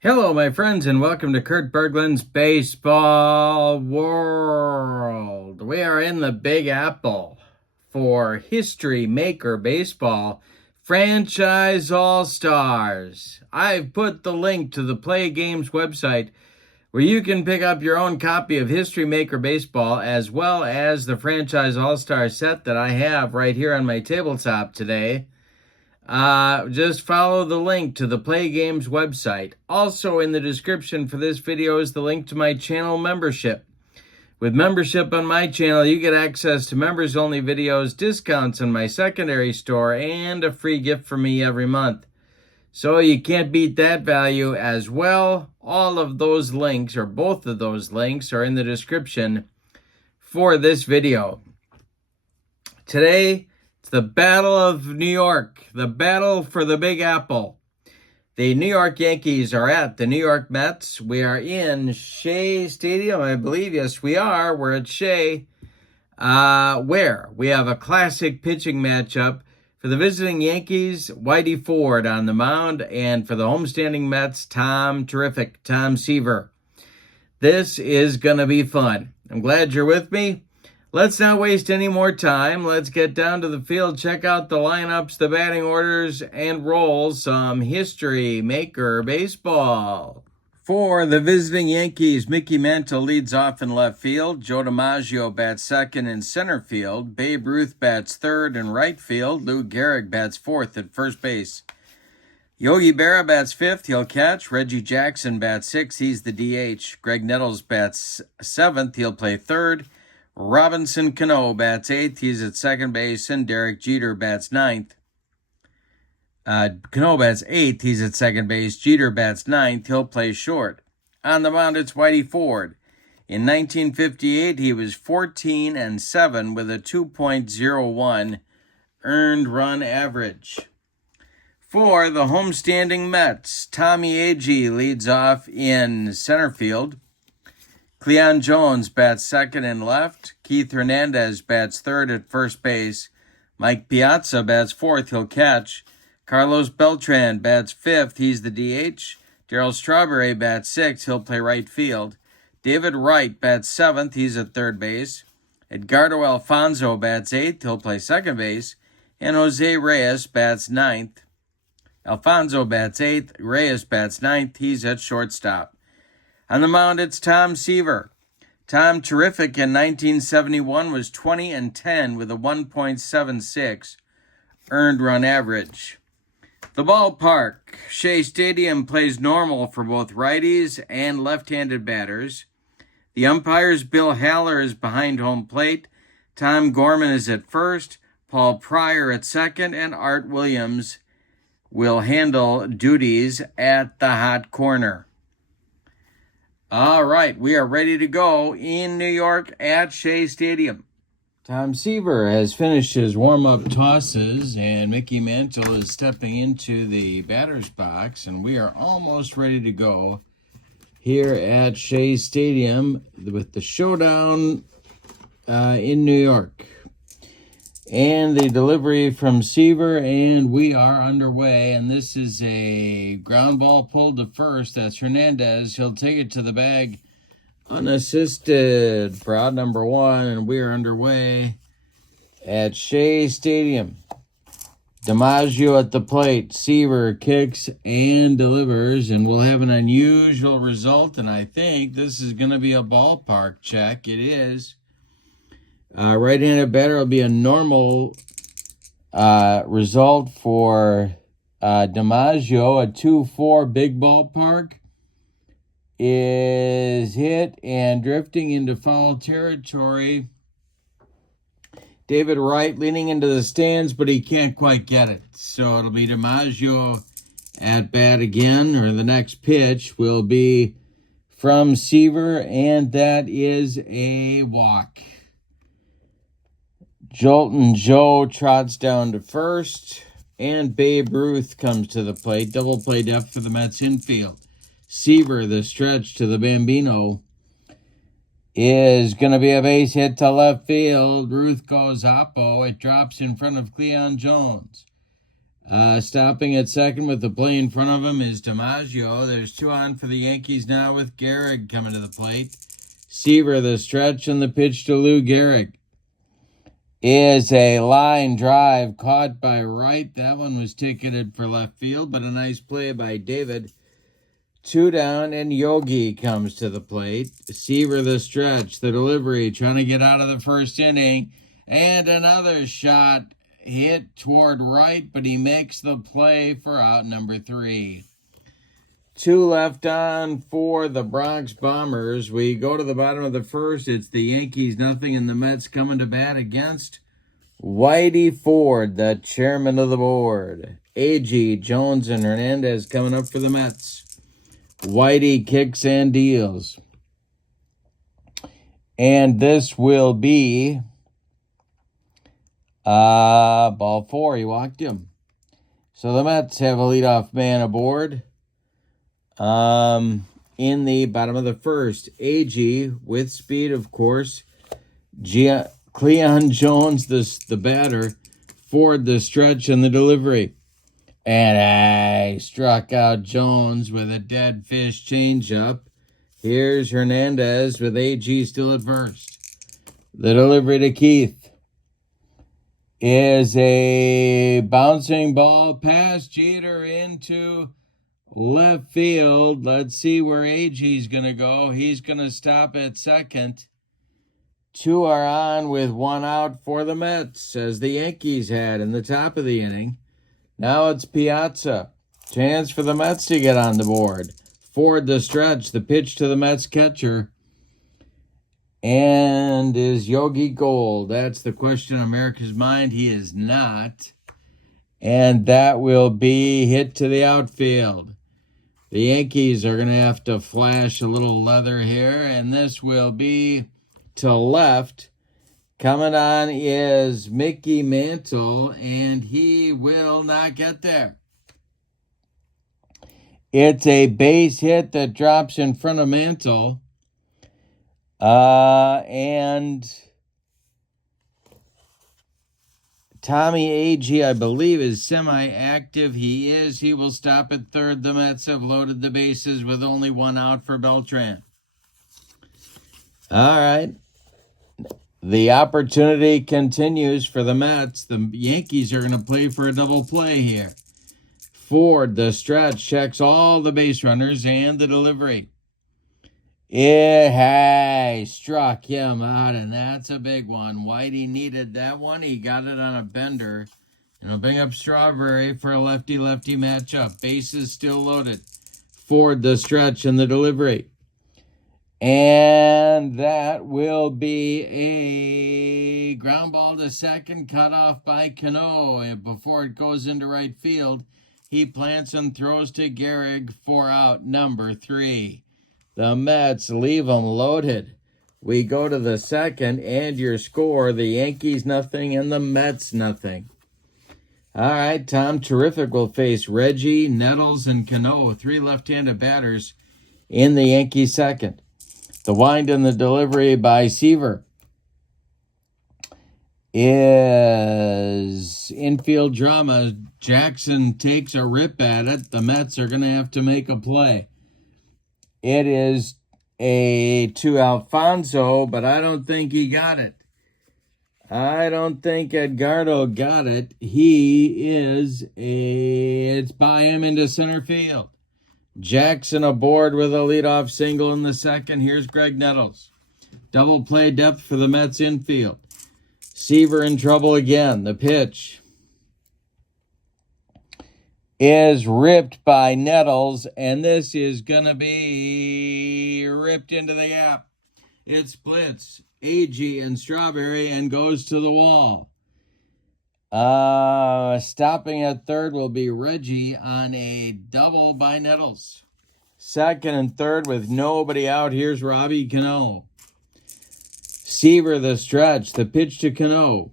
Hello, my friends, and welcome to Kurt Berglund's Baseball World. We are in the Big Apple for History Maker Baseball Franchise All-Stars. I've put the link to the Play Games website where you can pick up your own copy of History Maker Baseball as well as the Franchise All-Star set that I have right here on my tabletop today. Just follow the link to the Play Games website. Also in the description for this video is the link to my channel membership. With membership on my channel, you get access to members-only videos, discounts on my secondary store, and a free gift from me every month. So you can't beat that value as well. All of those links, or both of those links, are in the description for this video. Today, it's the Battle of New York, the battle for the Big Apple. The New York Yankees are at the New York Mets. We are in Shea Stadium, I believe. Yes, we are. We're at Shea, where we have a classic pitching matchup. For the visiting Yankees, Whitey Ford on the mound, and for the homestanding Mets, Tom Seaver. This is going to be fun. I'm glad you're with me. Let's not waste any more time. Let's get down to the field, check out the lineups, the batting orders, and roll some History Maker Baseball. For the visiting Yankees, Mickey Mantle leads off in left field. Joe DiMaggio bats second in center field. Babe Ruth bats third in right field. Lou Gehrig bats fourth at first base. Yogi Berra bats fifth, he'll catch. Reggie Jackson bats sixth, he's the DH. Greg Nettles bats seventh, he'll play third. Robinson Cano bats eighth, he's at second base, and Derek Jeter bats ninth. Cano bats eighth, he's at second base. Jeter bats ninth, he'll play short. On the mound, it's Whitey Ford. In 1958, he was 14-7 with a 2.01 earned run average. For the homestanding Mets, Tommy Agee leads off in center field. Cleon Jones bats second and left. Keith Hernandez bats third at first base. Mike Piazza bats fourth, he'll catch. Carlos Beltran bats fifth, he's the DH. Darryl Strawberry bats sixth, he'll play right field. David Wright bats seventh, he's at third base. Edgardo Alfonso bats eighth, he'll play second base. And Jose Reyes bats ninth. Alfonso bats eighth, Reyes bats ninth, he's at shortstop. On the mound, it's Tom Seaver. Tom, terrific in 1971, was 20-10 with a 1.76 earned run average. The ballpark, Shea Stadium, plays normal for both righties and left-handed batters. The umpires, Bill Haller is behind home plate. Tom Gorman is at first, Paul Pryor at second, and Art Williams will handle duties at the hot corner. All right, we are ready to go in New York at Shea Stadium. Tom Seaver has finished his warm-up tosses, and Mickey Mantle is stepping into the batter's box, and we are almost ready to go here at Shea Stadium with the showdown in New York. And the delivery from Seaver, and we are underway. And this is a ground ball pulled to first. That's Hernandez. He'll take it to the bag unassisted for out number one, and we are underway at Shea Stadium. DiMaggio at the plate. Seaver kicks and delivers, and we'll have an unusual result, and I think this is going to be a ballpark check. It is. Right-handed batter will be a normal result for DiMaggio. A 2-4 big ballpark is hit and drifting into foul territory. David Wright leaning into the stands, but he can't quite get it. So it'll be DiMaggio at bat again, or the next pitch will be from Seaver, and that is a walk. Jolton Joe trots down to first, and Babe Ruth comes to the plate. Double play depth for the Mets infield. Seaver, the stretch to the Bambino, is going to be a base hit to left field. Ruth goes oppo. It drops in front of Cleon Jones. Stopping at second with the play in front of him is DiMaggio. There's 2 on for the Yankees now with Gehrig coming to the plate. Seaver, the stretch, and the pitch to Lou Gehrig is a line drive caught by Wright. That one was ticketed for left field, but a nice play by David. 2 down, and Yogi comes to the plate. Seaver, the stretch, the delivery, trying to get out of the first inning. And another shot hit toward right, but he makes the play for out number 3. 2 left on for the Bronx Bombers. We go to the bottom of the first. It's the Yankees, nothing, and the Mets coming to bat against Whitey Ford, the chairman of the board. A.G., Jones, and Hernandez coming up for the Mets. Whitey kicks and deals. And this will be ball 4. He walked him. So the Mets have a leadoff man aboard. In the bottom of the first, A.G. with speed, of course. Cleon Jones, the batter. Ford, the stretch and the delivery. And I struck out Jones with a dead fish changeup. Here's Hernandez with A.G. still at first. The delivery to Keith is a bouncing ball past Jeter into left field. Let's see where A.G.'s going to go. He's going to stop at second. 2 are on with 1 out for the Mets, as the Yankees had in the top of the inning. Now it's Piazza. Chance for the Mets to get on the board. Ford the stretch, the pitch to the Mets catcher. And is Yogi Gold? That's the question on America's mind. He is not. And that will be hit to the outfield. The Yankees are going to have to flash a little leather here, and this will be to left. Coming on is Mickey Mantle, and he will not get there. It's a base hit that drops in front of Mantle. And Tommy A.G., I believe, is semi-active. He is. He will stop at third. The Mets have loaded the bases with only 1 out for Beltran. All right. The opportunity continues for the Mets. The Yankees are going to play for a double play here. Ford, the stretch, checks all the base runners and the delivery. It struck him out, and that's a big one. Whitey needed that one. He got it on a bender. And he'll bring up Strawberry for a lefty-lefty matchup. Bases still loaded. Ford, the stretch, and the delivery. And that will be a ground ball to second, cut off by Cano. And before it goes into right field, he plants and throws to Gehrig for out number 3. The Mets leave them loaded. We go to the second, and your score, the Yankees nothing and the Mets nothing. All right, Tom Terrific will face Reggie, Nettles, and Cano, 3 left-handed batters in the Yankee second. The wind and the delivery by Seaver is infield drama. Jackson takes a rip at it. The Mets are going to have to make a play. It is to Alfonso, but I don't think he got it. I don't think Edgardo got it. It's by him into center field. Jackson aboard with a leadoff single in the second. Here's Greg Nettles. Double play depth for the Mets infield. Seaver in trouble again. The pitch is ripped by Nettles, and this is going to be ripped into the gap. It splits A.G. and Strawberry and goes to the wall. Stopping at third will be Reggie on a double by Nettles. Second and third with nobody out. Here's Robbie Cano. Seaver the stretch. The pitch to Cano.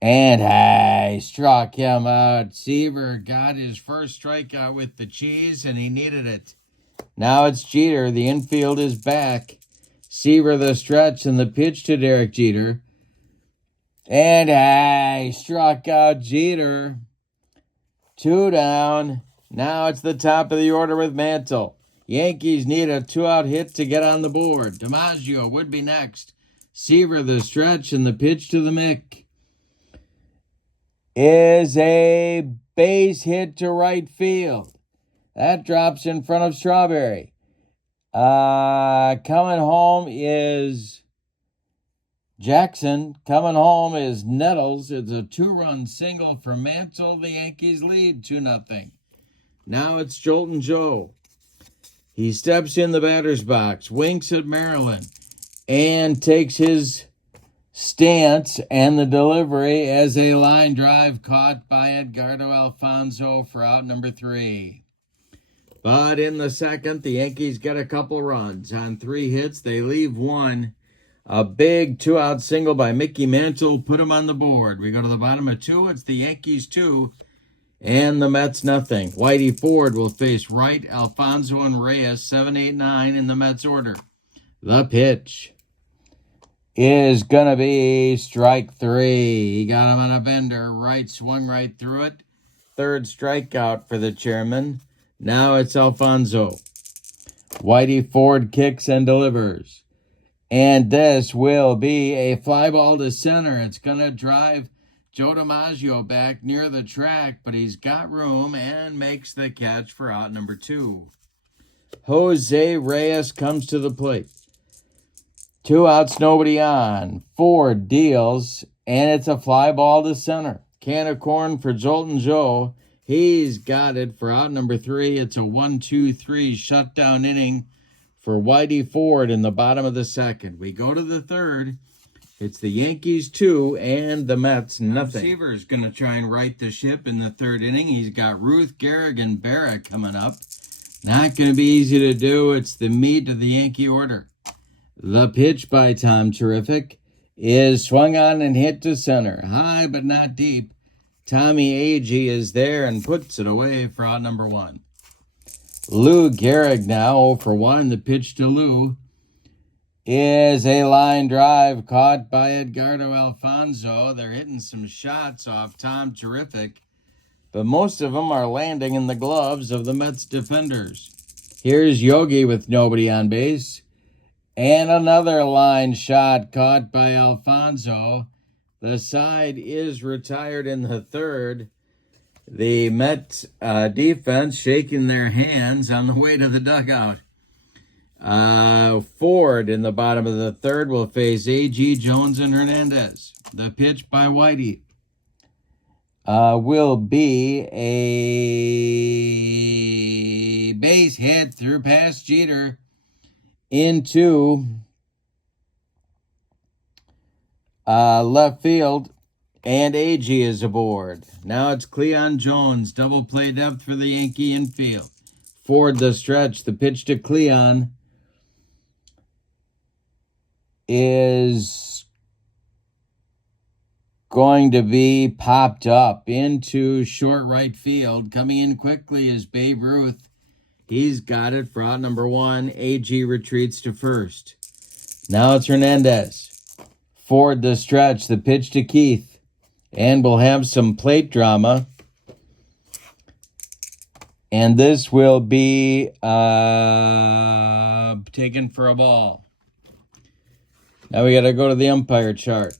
And I struck him out. Seaver got his first strikeout with the cheese, and he needed it. Now it's Jeter. The infield is back. Seaver the stretch and the pitch to Derek Jeter. And he struck out Jeter. 2 down. Now it's the top of the order with Mantle. Yankees need a 2-out hit to get on the board. DiMaggio would be next. Seaver the stretch, and the pitch to the Mick is a base hit to right field. That drops in front of Strawberry. Coming home is Jackson. Coming home is Nettles. It's a 2-run single for Mantle. The Yankees lead 2-0. Now it's Jolton Joe. He steps in the batter's box, winks at Maryland, and takes his stance and the delivery as a line drive caught by Edgardo Alfonso for out number 3. But in the second, the Yankees get a couple runs. On 3 hits, they leave 1. A big 2-out single by Mickey Mantle put him on the board. We go to the bottom of 2. It's the Yankees 2 and the Mets nothing. Whitey Ford will face Wright, Alfonso, and Reyes, 7, 8, 9 in the Mets order. The pitch is going to be strike 3. He got him on a bender. Wright swung right through it. 3rd strikeout for the chairman. Now it's Alfonso. Whitey Ford kicks and delivers. And this will be a fly ball to center. It's going to drive Joe DiMaggio back near the track, but he's got room and makes the catch for out number 2. Jose Reyes comes to the plate. 2 outs, nobody on. Ford deals, and it's a fly ball to center. Can of corn for Jolton Joe. He's got it for out number 3. It's a 1-2-3 shutdown inning for Whitey Ford in the bottom of the second. We go to the third. It's the Yankees 2 and the Mets nothing. Seaver's going to try and right the ship in the 3rd inning. He's got Ruth, Gehrig, and Berra coming up. Not going to be easy to do. It's the meat of the Yankee order. The pitch by Tom Terrific is swung on and hit to center. High but not deep. Tommy Agee is there and puts it away for out number 1. Lou Gehrig now 0 for 1. The pitch to Lou is a line drive caught by Edgardo Alfonso. They're hitting some shots off Tom Terrific, but most of them are landing in the gloves of the Mets defenders. Here's Yogi with nobody on base. And another line shot caught by Alfonso. The side is retired in the 3rd. The Mets defense shaking their hands on the way to the dugout. Ford in the bottom of the 3rd will face A.G. Jones and Hernandez. The pitch by Whitey will be a base hit through past Jeter into left field, and Agee is aboard. Now it's Cleon Jones, double play depth for the Yankee infield. Ford the stretch, the pitch to Cleon is going to be popped up into short right field. Coming in quickly is Babe Ruth. He's got it for out number 1. Agee retreats to first. Now it's Hernandez. Ford the stretch, the pitch to Keith. And we'll have some plate drama. And this will be taken for a ball. Now we got to go to the umpire chart.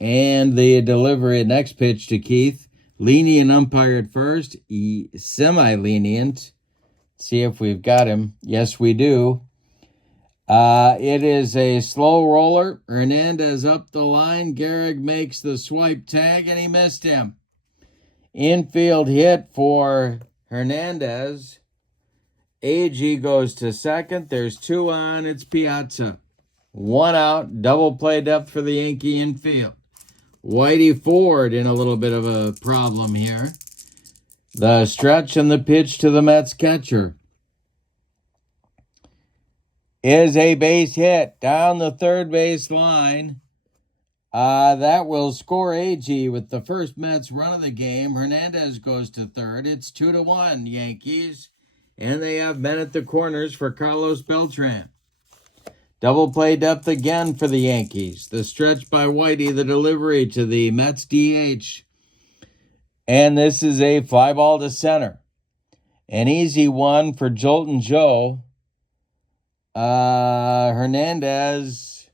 And the delivery, next pitch to Keith. Lenient umpire at first. Semi-lenient. See if we've got him. Yes, we do. It is a slow roller. Hernandez up the line. Gehrig makes the swipe tag, and he missed him. Infield hit for Hernandez. Agee goes to second. There's 2 on. It's Piazza. 1 out. Double play depth for the Yankee infield. Whitey Ford in a little bit of a problem here. The stretch and the pitch to the Mets catcher is a base hit down the 3rd base line. That will score Agee with the first Mets run of the game. Hernandez goes to 3rd. It's 2-1 Yankees. And they have men at the corners for Carlos Beltran. Double play depth again for the Yankees. The stretch by Whitey, the delivery to the Mets DH. And this is a fly ball to center. An easy one for Joltin' Joe. Hernandez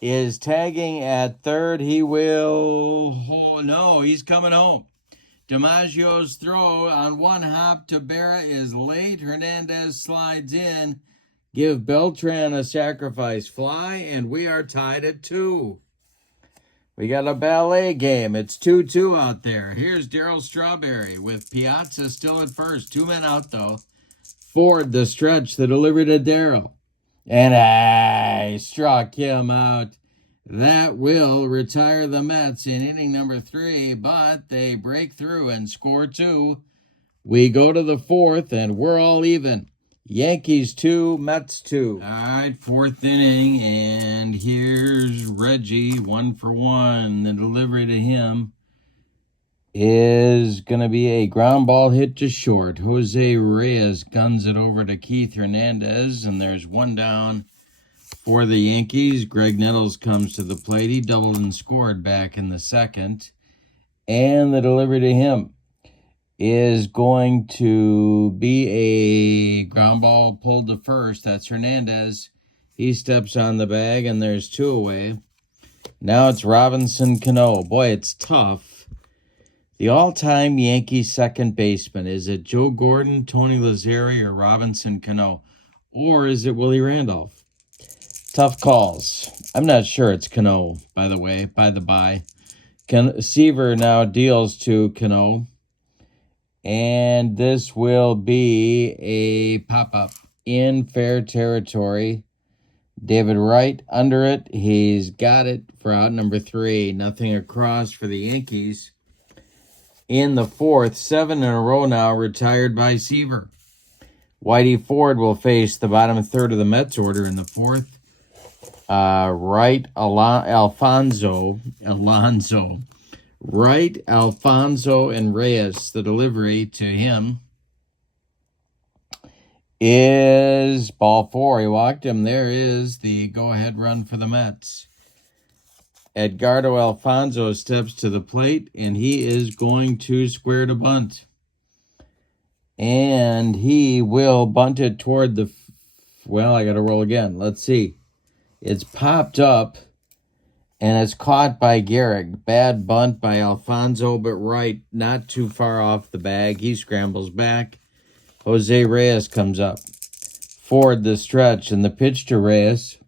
is tagging at third. He will... Oh, no, he's coming home. DiMaggio's throw on one hop to Berra is late. Hernandez slides in. Give Beltran a sacrifice fly, and we are tied at 2. We got a ballet game. It's 2-2 out there. Here's Darryl Strawberry with Piazza still at first. 2 men out, though. Ford, the stretch, the delivery to Darryl. And I struck him out. That will retire the Mets in inning number 3, but they break through and score 2. We go to the 4th, and we're all even. Yankees 2, Mets 2. All right, 4th inning, and here's Reggie, 1 for 1. The delivery to him is going to be a ground ball hit to short. Jose Reyes guns it over to Keith Hernandez, and there's 1 down for the Yankees. Greg Nettles comes to the plate. He doubled and scored back in the 2nd. And the delivery to him is going to be a ground ball pulled to first. That's Hernandez. He steps on the bag, and there's 2 away. Now it's Robinson Cano. Boy, it's tough. The all-time Yankee second baseman, is it Joe Gordon, Tony Lazzeri, or Robinson Cano? Or is it Willie Randolph? Tough calls. I'm not sure it's Cano, by the way, by the by. Seaver now deals to Cano. And this will be a pop-up in fair territory. David Wright under it. He's got it for out number 3. Nothing across for the Yankees. In the 4th, 7 in a row now retired by Seaver. Whitey Ford will face the bottom third of the Mets order in the 4th. Alonso. Wright, Alfonso, and Reyes. The delivery to him is ball 4. He walked him. There is the go-ahead run for the Mets. Edgardo Alfonso steps to the plate, and he is going to square to bunt. And he will bunt it toward the... Well, I got to roll again. Let's see. It's popped up, and it's caught by Gehrig. Bad bunt by Alfonso, but Wright not too far off the bag. He scrambles back. Jose Reyes comes up. Ford the stretch, and the pitch to Reyes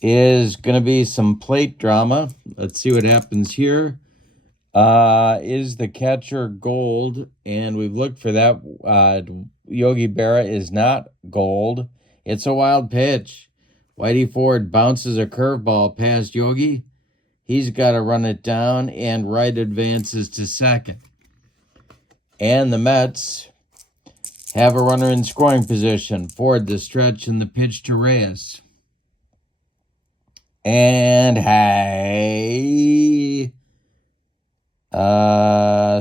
is going to be some plate drama. Let's see what happens here. Is the catcher Gold? And we've looked for that. Yogi Berra is not Gold. It's a wild pitch. Whitey Ford bounces a curveball past Yogi. He's got to run it down, and Wright advances to second. And the Mets have a runner in scoring position. Ford the stretch, and the pitch to Reyes. And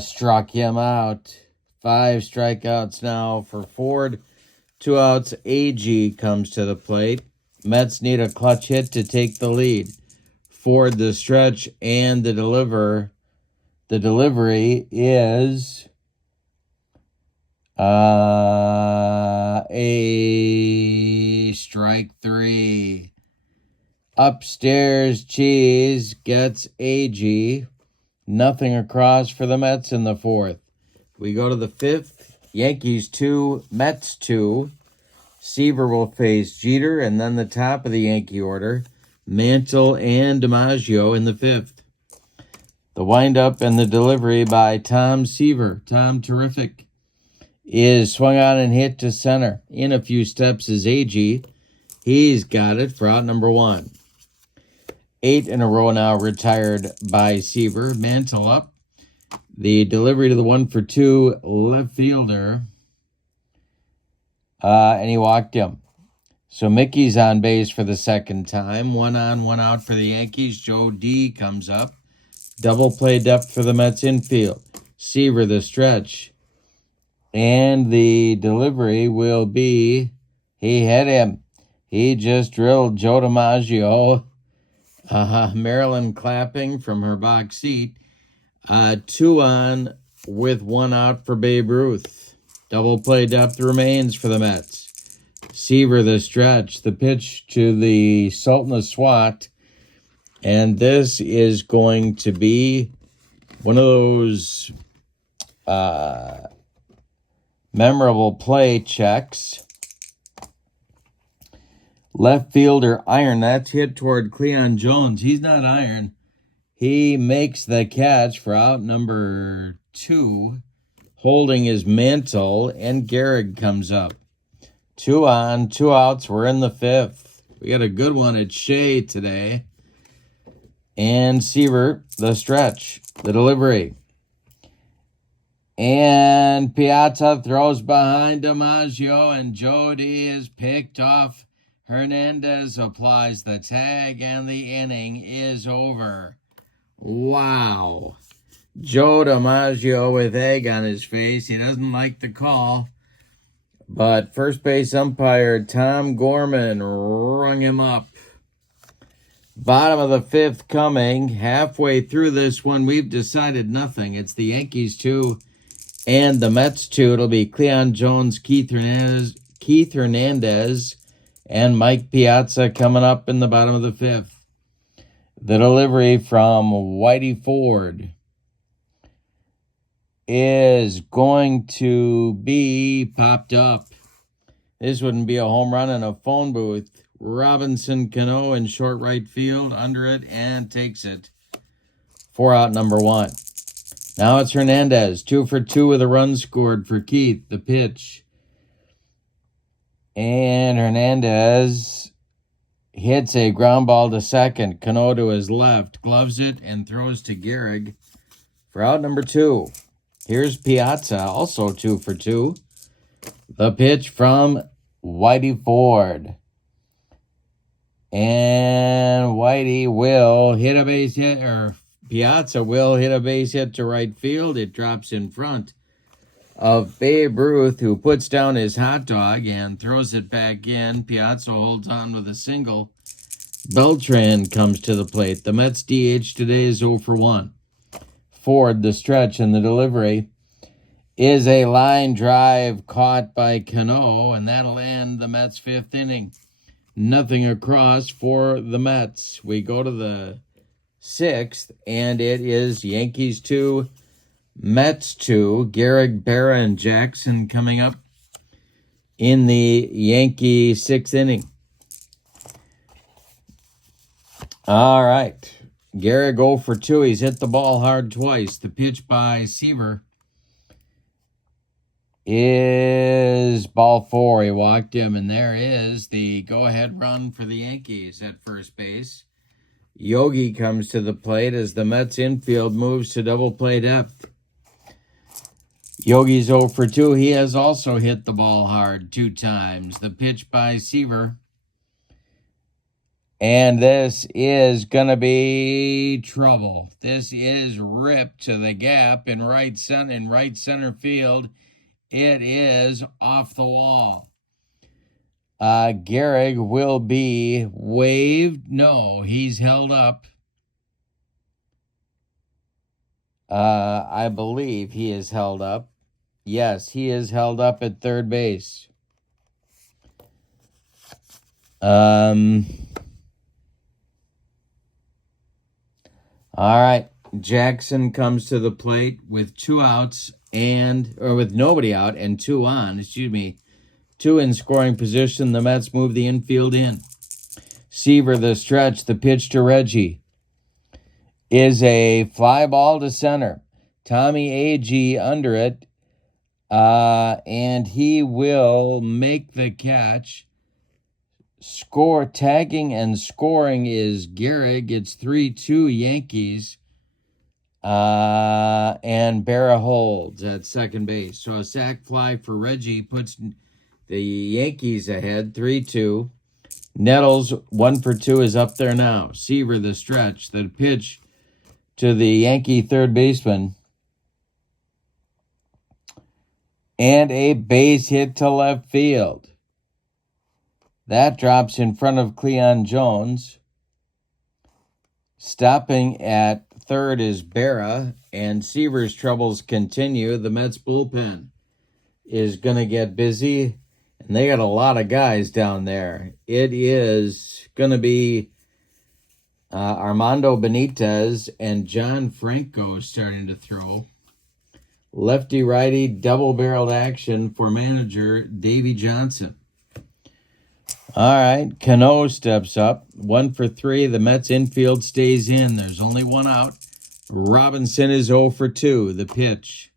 struck him out. 5 strikeouts now for Ford. 2 outs. AG comes to the plate. Mets need a clutch hit to take the lead. Ford the stretch, and the delivery is a strike 3. Upstairs Cheese gets AG. Nothing across for the Mets in the 4th. We go to the 5th. Yankees 2, Mets 2. Seaver will face Jeter, and then the top of the Yankee order, Mantle and DiMaggio in the 5th. The windup and the delivery by Tom Seaver. Tom Terrific is swung on and hit to center. In a few steps is AG. He's got it for out number 1. 8 in a row now retired by Seaver. Mantle up. The delivery to the 1 for 2 left fielder. And he walked him. So Mickey's on base for the second time. 1 on, 1 out for the Yankees. Joe D comes up. Double play depth for the Mets infield. Seaver the stretch. And the delivery will be, he hit him. He just drilled Joe DiMaggio. Marilyn clapping from her box seat. 2 on with 1 out for Babe Ruth. Double play depth remains for the Mets. Seaver the stretch. The pitch to the Sultan of Swat. And this is going to be one of those memorable play checks. Left fielder iron. That's hit toward Cleon Jones. He's not iron. He makes the catch for out number 2, holding his mantle, and Gehrig comes up. 2 on, 2 outs. We're in the 5th. We got a good one at Shea today. And Seaver, the stretch, the delivery. And Piazza throws behind DiMaggio, and Jody is picked off. Hernandez applies the tag, and the inning is over. Wow. Joe DiMaggio with egg on his face. He doesn't like the call. But first base umpire Tom Gorman rung him up. Bottom of the 5th coming. Halfway through this one, we've decided nothing. It's the Yankees 2 and the Mets 2. It'll be Cleon Jones, Keith Hernandez, and Mike Piazza coming up in the bottom of the 5th. The delivery from Whitey Ford is going to be popped up. This wouldn't be a home run in a phone booth. Robinson Cano in short right field, under it, and takes it. 4 out number 1. Now it's Hernandez, 2 for 2 with a run scored for Keith. The pitch. And Hernandez hits a ground ball to second. Cano to his left, gloves it, and throws to Gehrig for out number 2. Here's Piazza, also 2 for 2. The pitch from Whitey Ford. And Whitey will hit a base hit, or Piazza will hit a base hit to right field. It drops in front of Babe Ruth, who puts down his hot dog and throws it back in. Piazza holds on with a single. Beltran comes to the plate. The Mets DH today is 0 for 1. Ford, the stretch, and the delivery is a line drive caught by Cano, and that'll end the Mets' 5th inning. Nothing across for the Mets. We go to the 6th, and it is Yankees 2, Mets 2. Gehrig, Berra, and Jackson coming up in the Yankee 6th inning. All right. Gehrig 0 for 2. He's hit the ball hard twice. The pitch by Seaver is ball 4. He walked him, and there is the go-ahead run for the Yankees at first base. Yogi comes to the plate as the Mets infield moves to double play depth. Yogi's 0 for 2. He has also hit the ball hard 2 times. The pitch by Seaver. And this is going to be trouble. This is ripped to the gap in right center field. It is off the wall. Gehrig will be waved. No, he's held up. I believe he is held up. Yes, he is held up at third base. All right. Jackson comes to the plate with 2 outs with nobody out and 2 on, 2 in scoring position. The Mets move the infield in. Seaver, the stretch, the pitch to Reggie is a fly ball to center. Tommy Agee under it, and he will make the catch. Tagging and scoring is Gehrig. It's 3-2 Yankees. And Berra holds at second base. So a sac fly for Reggie puts the Yankees ahead 3-2. Nettles 1 for 2 is up there now. Seaver, the stretch, the pitch to the Yankee third baseman. And a base hit to left field. That drops in front of Cleon Jones. Stopping at third is Berra, and Seaver's troubles continue. The Mets bullpen is going to get busy, and they got a lot of guys down there. It is going to be Armando Benitez and John Franco starting to throw. Lefty-righty double-barreled action for manager Davey Johnson. All right, Cano steps up. 1 for 3. The Mets infield stays in. There's only one out. Robinson is 0 for 2. The pitch.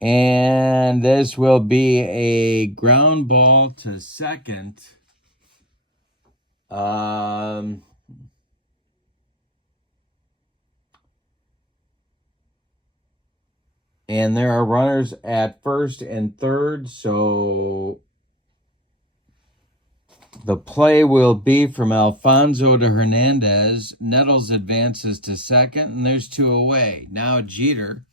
And this will be a ground ball to second. And there are runners at first and third, so the play will be from Alfonso to Hernandez. Nettles advances to second, and there's 2 away. Now Jeter.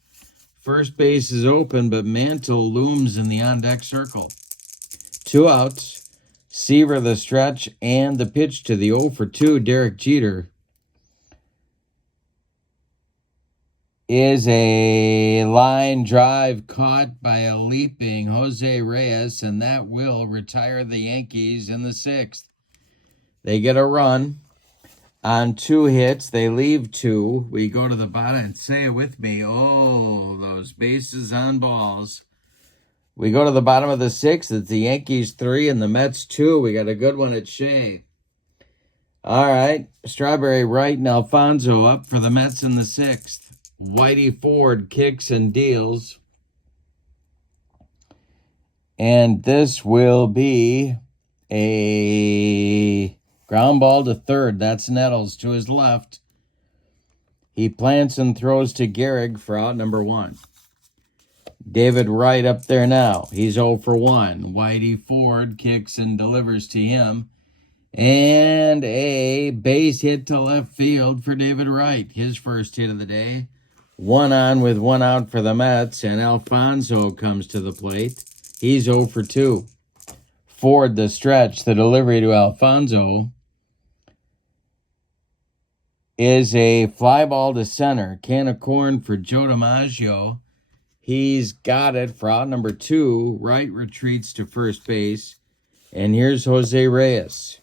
First base is open, but Mantle looms in the on-deck circle. 2 outs. Seaver the stretch, and the pitch to the 0 for 2, Derek Jeter, is a line drive caught by a leaping Jose Reyes, and that will retire the Yankees in the 6th. They get a run on 2 hits. They leave 2. We go to the bottom, and say it with me. Oh, those bases on balls. We go to the bottom of the 6th. It's the Yankees 3 and the Mets 2. We got a good one at Shea. All right, Strawberry Wright and Alfonso up for the Mets in the 6th. Whitey Ford kicks and deals. And this will be a ground ball to third. That's Nettles to his left. He plants and throws to Gehrig for out number 1. David Wright up there now. He's 0 for 1. Whitey Ford kicks and delivers to him. And a base hit to left field for David Wright. His first hit of the day. 1 on with 1 out for the Mets, and Alfonso comes to the plate. He's 0 for 2. Ford the stretch. The delivery to Alfonso is a fly ball to center. Can of corn for Joe DiMaggio. He's got it for out number 2. Wright retreats to first base. And here's Jose Reyes.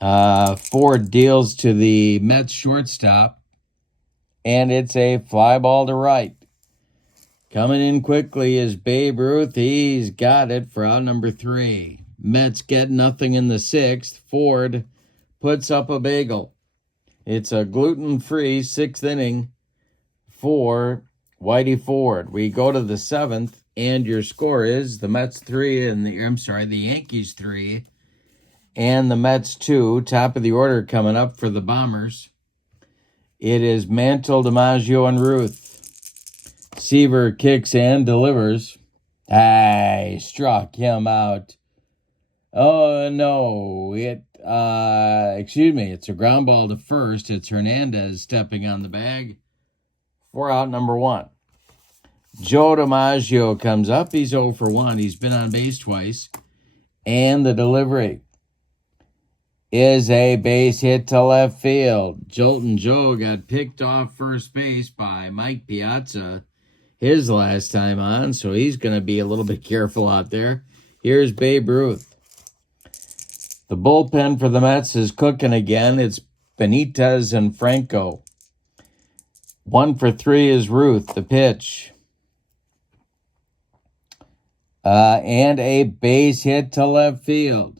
Ford deals to the Mets shortstop. And it's a fly ball to right. Coming in quickly is Babe Ruth. He's got it for out number 3. Mets get nothing in the 6th. Ford puts up a bagel. It's a gluten-free 6th inning for Whitey Ford. We go to the 7th, and your score is the Mets 3 and the Yankees 3 and the Mets 2. Top of the order coming up for the Bombers. It is Mantle, DiMaggio, and Ruth. Seaver kicks and delivers. He struck him out. Oh, no. It's a ground ball to first. It's Hernandez stepping on the bag for out number 1. Joe DiMaggio comes up. He's 0 for 1. He's been on base twice. And the delivery is a base hit to left field. Joltin' Joe got picked off first base by Mike Piazza his last time on, so he's going to be a little bit careful out there. Here's Babe Ruth. The bullpen for the Mets is cooking again. It's Benitez and Franco. 1 for 3 is Ruth, the pitch. And a base hit to left field.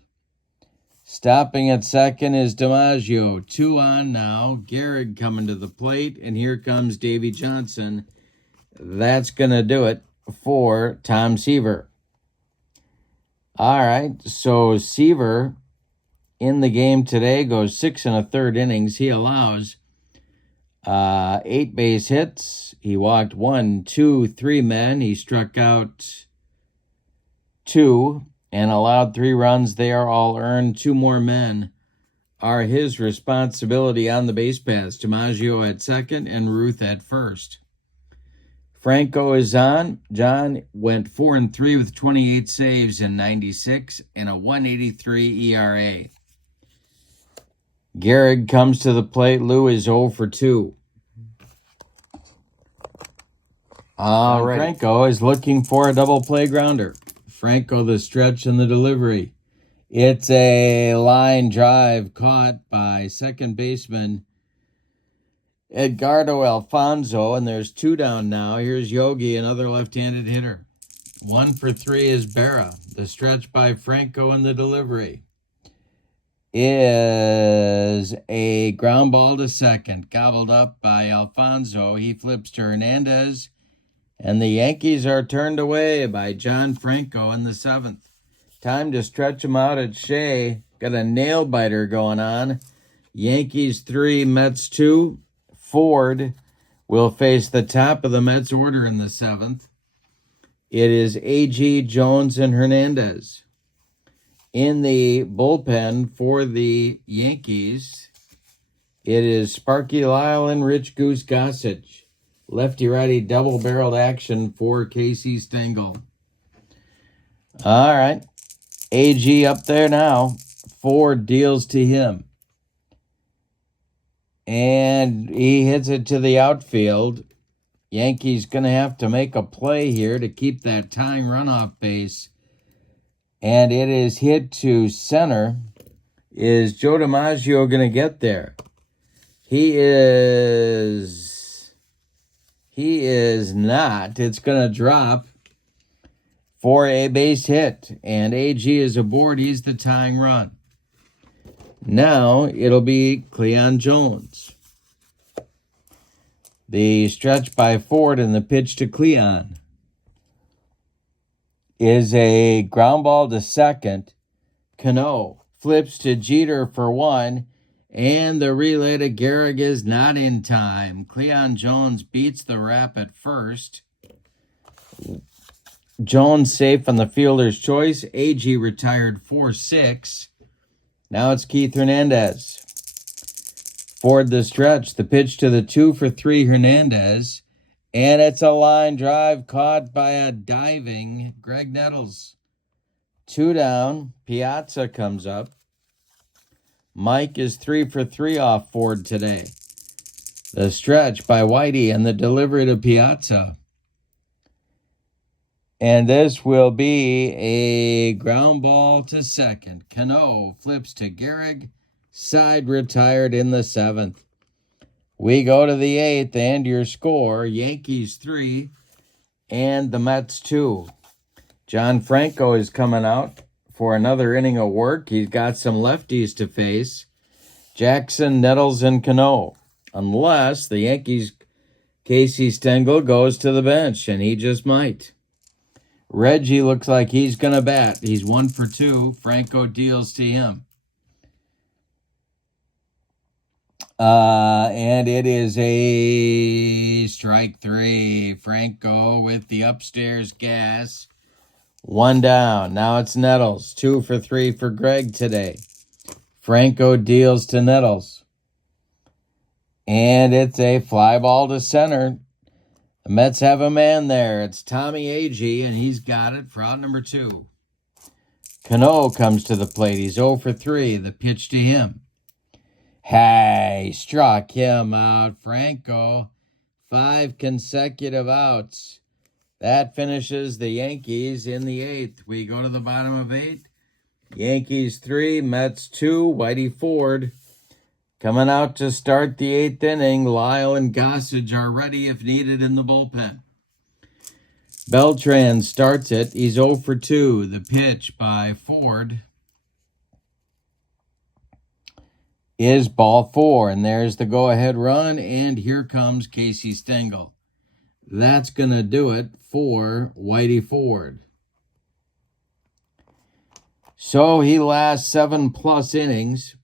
Stopping at second is DiMaggio. 2 on now. Gehrig coming to the plate, and here comes Davey Johnson. That's going to do it for Tom Seaver. All right, so Seaver in the game today goes 6 1/3 innings. He allows 8 base hits. He walked 1, 2, 3 men. He struck out 2 and allowed 3 runs. They are all earned. 2 more men are his responsibility on the base paths. DiMaggio at second and Ruth at first. Franco is on. John went 4-3 with 28 saves in 96 and a 1.83 ERA. Gehrig comes to the plate. Lou is 0 for 2. All right. Franco is looking for a double play grounder. Franco, the stretch and the delivery. It's a line drive caught by second baseman Edgardo Alfonso, and there's 2 down now. Here's Yogi, another left-handed hitter. 1 for 3 is Berra. The stretch by Franco and the delivery is a ground ball to second, gobbled up by Alfonso. He flips to Hernandez, and the Yankees are turned away by John Franco in the 7th. Time to stretch him out at Shea. Got a nail biter going on. Yankees 3, Mets 2. Ford will face the top of the Mets order in the 7th. It is A.G., Jones, and Hernandez. In the bullpen for the Yankees, it is Sparky Lyle and Rich Goose Gossage. Lefty-righty double-barreled action for Casey Stengel. All right. AG up there now. Ford deals to him. And he hits it to the outfield. Yankees going to have to make a play here to keep that tying runoff base. And it is hit to center. Is Joe DiMaggio going to get there? He is not. It's going to drop for a base hit. And AG is aboard. He's the tying run. Now it'll be Cleon Jones. The stretch by Ford and the pitch to Cleon is a ground ball to second. Cano flips to Jeter for 1, and the relay to Gehrig is not in time. Cleon Jones beats the rap at first. Jones safe on the fielder's choice. AG retired 4-6. Now it's Keith Hernandez. Ford the stretch. The pitch to the 2 for 3 Hernandez. And it's a line drive caught by a diving Greg Nettles. 2 down. Piazza comes up. Mike is 3 for 3 off Ford today. The stretch by Whitey and the delivery to Piazza. And this will be a ground ball to second. Cano flips to Gehrig. Side retired in the 7th. We go to the 8th, and your score, Yankees 3 and the Mets 2. John Franco is coming out for another inning of work. He's got some lefties to face. Jackson, Nettles, and Cano. Unless the Yankees' Casey Stengel goes to the bench, and he just might. Reggie looks like he's going to bat. He's 1 for 2. Franco deals to him. And it is a strike 3. Franco with the upstairs gas. 1 down. Now it's Nettles. 2 for 3 for Greg today. Franco deals to Nettles. And it's a fly ball to center. The Mets have a man there. It's Tommy Agee, and he's got it for out number 2. Cano comes to the plate. He's 0 for 3. The pitch to him. Hey, struck him out. Franco, 5 consecutive outs. That finishes the Yankees in the 8th. We go to the bottom of 8. Yankees 3, Mets 2, Whitey Ford. Coming out to start the 8th inning, Lyle and Gossage are ready if needed in the bullpen. Beltran starts it. He's 0 for 2. The pitch by Ford is ball 4. And there's the go-ahead run. And here comes Casey Stengel. That's going to do it for Whitey Ford. So he lasts 7+ innings.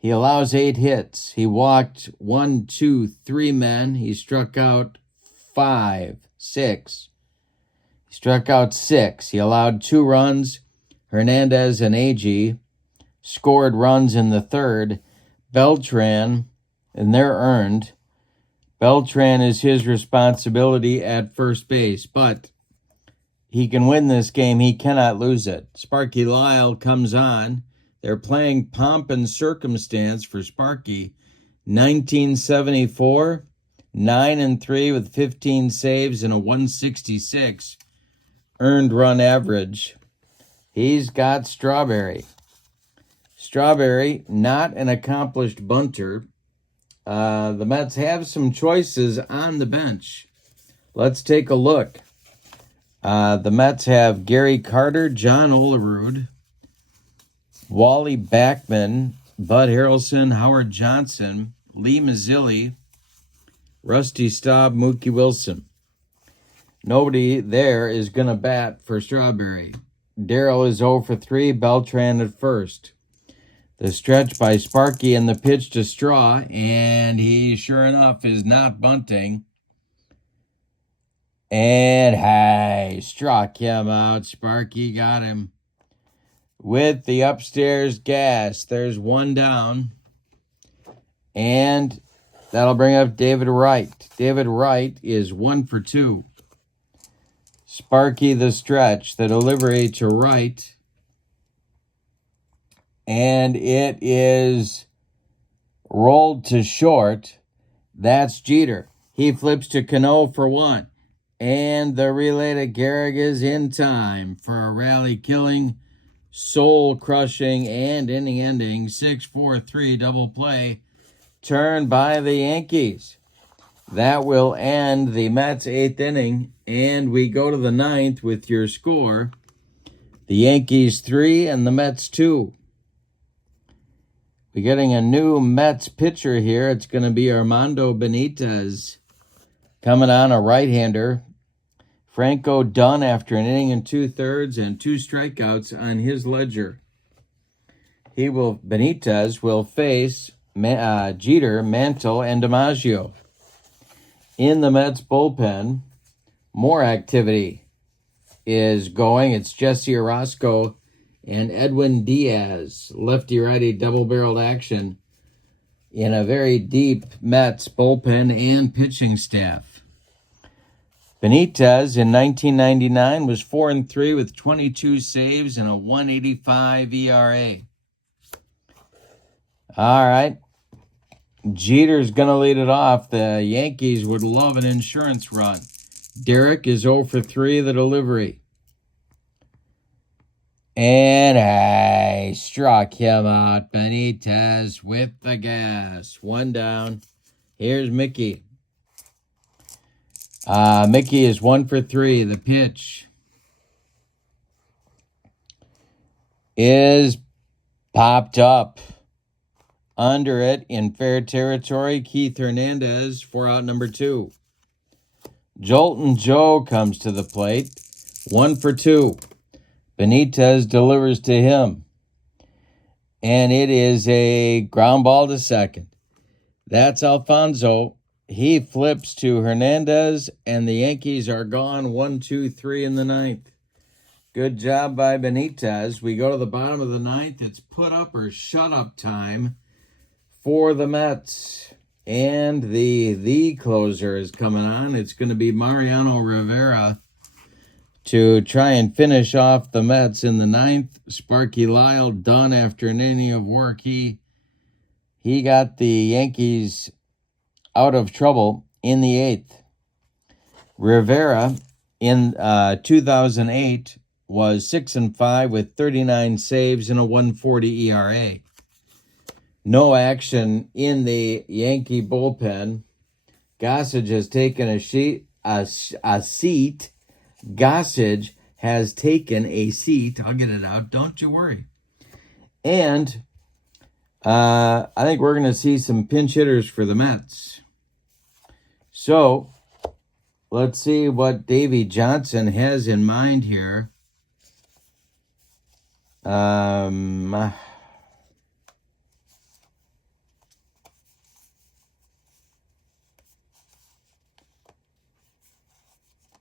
He allows 8 hits. He walked 1, 2, 3 men. He struck out 5, 6. He struck out 6. He allowed 2 runs. Hernandez and Agee scored runs in the 3rd. Beltran, and they're earned. Beltran is his responsibility at first base, but he can win this game. He cannot lose it. Sparky Lyle comes on. They're playing Pomp and Circumstance for Sparky. 1974, 9-3 with 15 saves and a 166 earned run average. He's got Strawberry. Strawberry, not an accomplished bunter. The Mets have some choices on the bench. Let's take a look. The Mets have Gary Carter, John Olerud, Wally Backman, Bud Harrelson, Howard Johnson, Lee Mazzilli, Rusty Staub, Mookie Wilson. Nobody there is going to bat for Strawberry. Darrell is 0 for 3, Beltran at first. The stretch by Sparky and the pitch to Straw, and he, sure enough, is not bunting. And hey, struck him out. Sparky got him with the upstairs gas. There's one down. And that'll bring up David Wright. David Wright is 1 for 2. Sparky the stretch, the delivery to Wright. And it is rolled to short. That's Jeter. He flips to Cano for 1. And the relay to Gehrig is in time for a rally-killing, soul-crushing, and inning-ending 6-4-3 double play turned by the Yankees. That will end the Mets' 8th inning, and we go to the 9th with your score. The Yankees 3 and the Mets 2. We're getting a new Mets pitcher here. It's going to be Armando Benitez coming on, a right-hander. Franco done after an inning and 2/3 and 2 strikeouts on his ledger. Benitez will face Jeter, Mantle, and DiMaggio. In the Mets bullpen, more activity is going. It's Jesse Orosco and Edwin Diaz, lefty-righty double-barreled action in a very deep Mets bullpen and pitching staff. Benitez in 1999 was 4-3 with 22 saves and a 1.85 ERA. All right. Jeter's going to lead it off. The Yankees would love an insurance run. Derek is 0 for 3, the delivery. And I struck him out. Benitez with the gas. One down. Here's Mickey. Mickey is 1 for 3. The pitch is popped up. Under it in fair territory, Keith Hernandez for out number 2. Jolton Joe comes to the plate. 1 for 2. Benitez delivers to him. And it is a ground ball to second. That's Alfonso. He flips to Hernandez, and the Yankees are gone 1-2-3 in the 9th. Good job by Benitez. We go to the bottom of the 9th. It's put up or shut up time for the Mets. And the closer is coming on. It's going to be Mariano Rivera to try and finish off the Mets in the 9th. Sparky Lyle done after an inning of work. He got the Yankees out of trouble in the 8th. Rivera in 2008 was 6-5 with 39 saves and a 1.40 ERA. No action in the Yankee bullpen. Gossage has taken a seat. Gossage has taken a seat. I'll get it out. Don't you worry. And I think we're going to see some pinch hitters for the Mets. So, let's see what Davey Johnson has in mind here. All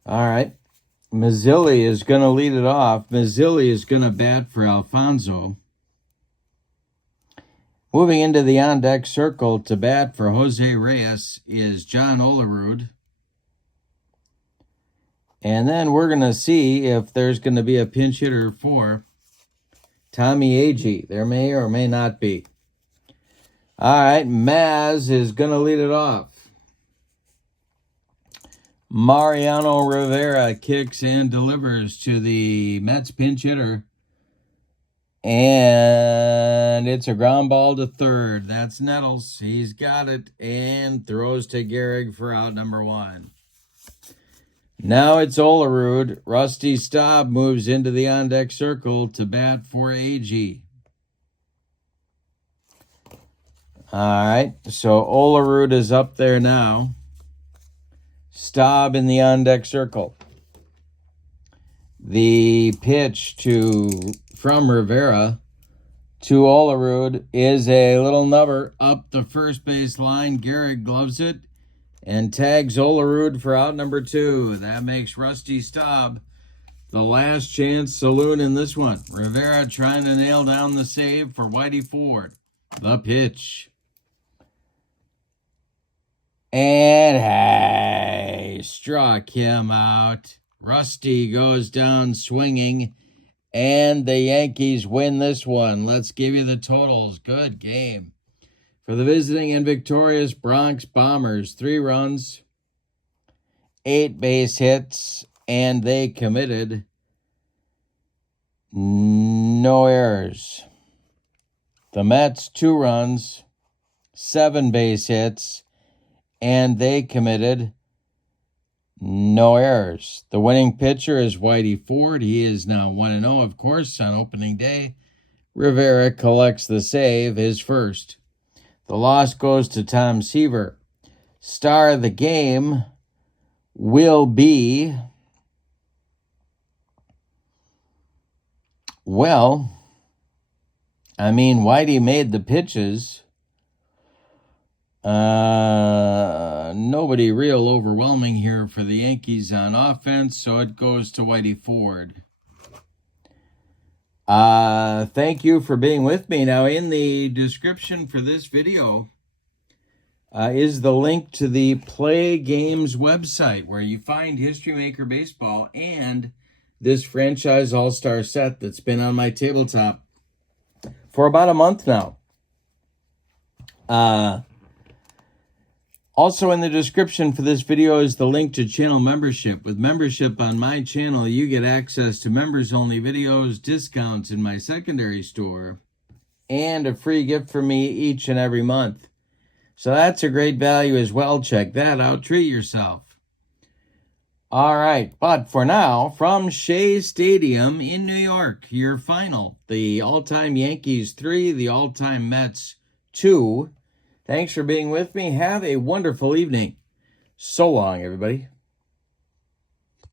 right. Mazzilli is going to lead it off. Mazzilli is going to bat for Alfonso. Moving into the on-deck circle to bat for Jose Reyes is John Olerud. And then we're going to see if there's going to be a pinch hitter for Tommy Agee. There may or may not be. All right, Maz is going to lead it off. Mariano Rivera kicks and delivers to the Mets pinch hitter. And it's a ground ball to third. That's Nettles. He's got it and throws to Gehrig for out number 1. Now it's Olerud. Rusty Staub moves into the on-deck circle to bat for Agee. All right, so Olerud is up there now. Staub in the on-deck circle. The pitch from Rivera to Olerud is a little nubber up the first base line. Gehrig gloves it and tags Olerud for out number 2. That makes Rusty Staub the last chance saloon in this one. Rivera trying to nail down the save for Whitey Ford. The pitch. And hey, struck him out. Rusty goes down swinging, and the Yankees win this one. Let's give you the totals. Good game. For the visiting and victorious Bronx Bombers, 3 runs, 8 base hits, and they committed no errors. The Mets, 2 runs, 7 base hits, and they committed no errors. The winning pitcher is Whitey Ford. He is now 1-0, of course, on opening day. Rivera collects the save, his first. The loss goes to Tom Seaver. Star of the game will be, Whitey made the pitches. Nobody real overwhelming here for the Yankees on offense, so it goes to Whitey Ford. Thank you for being with me. Now, in the description for this video is the link to the Play Games website, where you find History Maker Baseball and this franchise all-star set that's been on my tabletop for about a month now. Also in the description for this video is the link to channel membership. With membership on my channel, you get access to members-only videos, discounts in my secondary store, and a free gift from me each and every month. So that's a great value as well. Check that out. Treat yourself. All right, but for now, from Shea Stadium in New York, your final. The all-time Yankees 3, the all-time Mets 2. Thanks for being with me. Have a wonderful evening. So long, everybody.